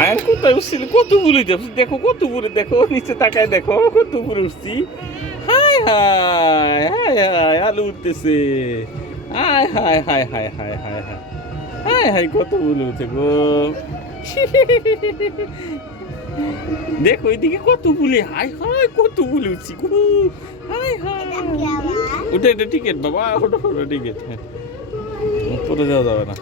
আর কোথায় উঠছিল? কত উপরে যাচ্ছি, দেখো কত উপরে, দেখো নিচে তাকায় দেখো কত উপরে উঠছি। হায় হায় হায় হায়, আলু উঠতেছে। হায় হায় হায় হায় হায় হায় হায় হায় হায়, কত উপরে উঠে গো। দেখো এদিকে কত বুলে, হায় হায় কত বুলে উঠছি গো। হায় হায়, ওটা এটা টিকিট বাবা, ওটা ওটা টিকিট। হ্যাঁ, উপরে যাওয়া যাবে না।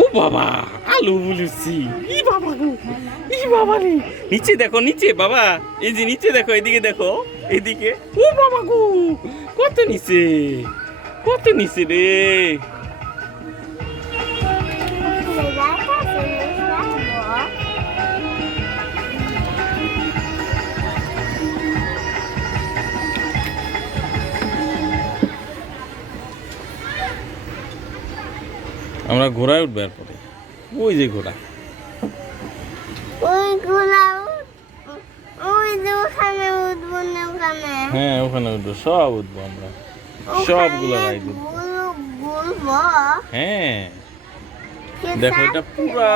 ও বাবা, আলু বলেছি। ই বাবা গো, ই বাবা রে, নিচে দেখো নিচে বাবা, এই যে নিচে দেখো, এদিকে দেখো এদিকে। ও বাবা গো, কত নিচে, কত নিচে রে। আমরা ঘোড়ায় উঠবো এরপরে। ওই যে ঘোড়া, হ্যাঁ ওখানে উঠবো, সব উঠবো আমরা, সবগুলো রাইড উঠবো। হ্যাঁ দেখো, এটা পুরা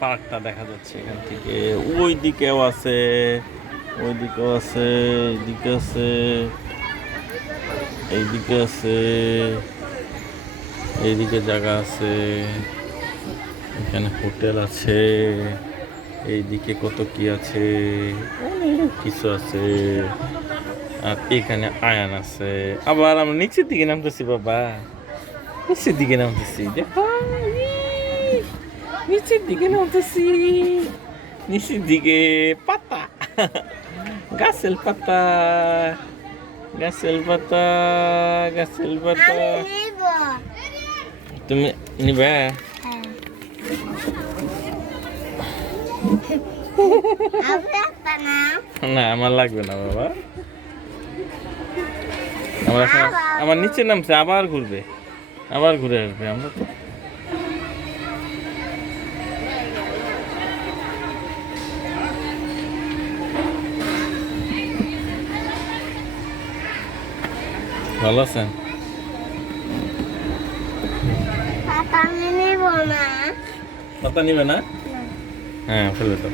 পার্কটা দেখা যাচ্ছে এখান থেকে। ওই দিকেও আছে, ওই দিকেও আছে, এইদিকে আছে, এইদিকে আছে, এইদিকে জায়গা আছে, এখানে হোটেল আছে, এইদিকে কত কি আছে, অনেক কিছু আছে। আর এখানে আয়ান আছে। আবার আমরা নিচের দিকে নামতেছি বাবা, নিচের দিকে নামতেছি, দেখো নিচের দিকে নামতেছি। নিচের দিকে পাতা, গাছের পাতা, গাছের পাতা, গাছের পাতা। তুমি নিবা? না আমার লাগবে না বাবা, আমার নিচে নামছে, আবার ঘুরবে, আবার ঘুরে আসবে। আমরা তো ভালো আছেন? পাতা নিবে না? হ্যাঁ ফেলে দাও।